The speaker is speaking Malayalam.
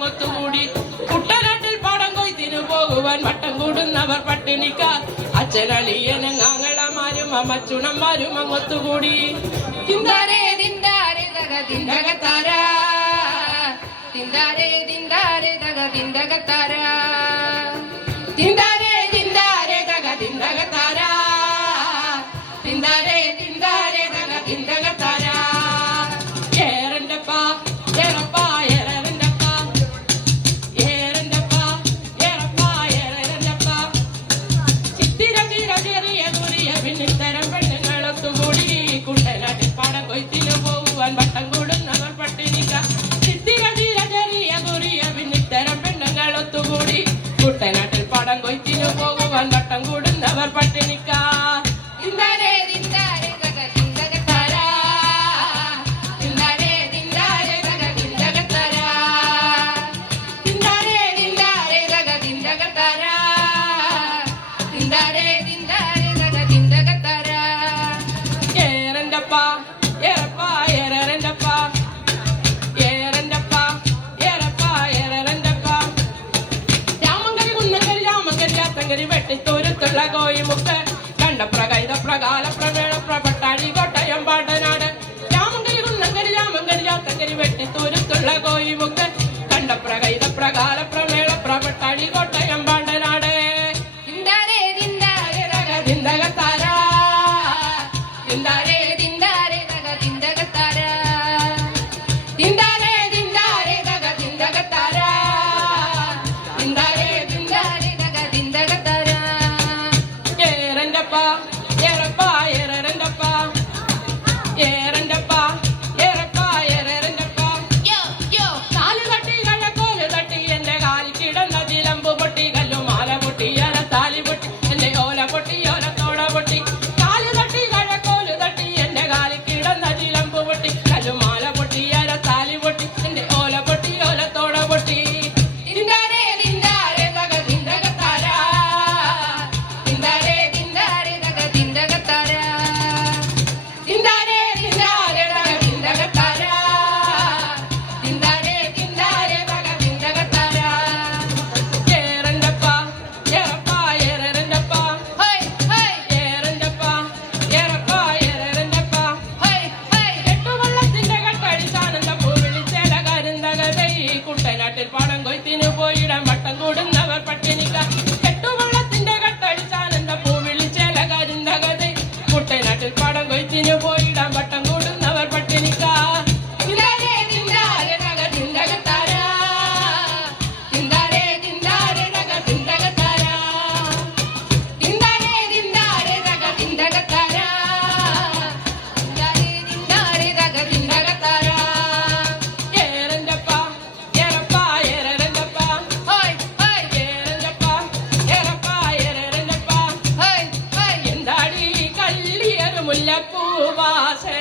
അങ്ങൊത്തുകൂടി കുട്ടനാട്ടിൽ പടം കൊയ്ത്തിനു പോകുവാൻ വട്ടം കൂടുന്നവർ പട്ടിണിക്കാർ. അച്ഛനളിയനും ഞങ്ങളമാരും അമ്മച്ചുണന്മാരും അങ്ങൊത്തുകൂടി. തിന്താരേ തിന്താരേ തക തിന്തകത്താര തിന്താരേ തിന്താരേ തക തിന്തകത്താര கொய்த்தினு போகுவன் வட்டம் கூடுந்தவர் பட்டினிக்கா? இந்த நேர் இந்த ভালোবাসে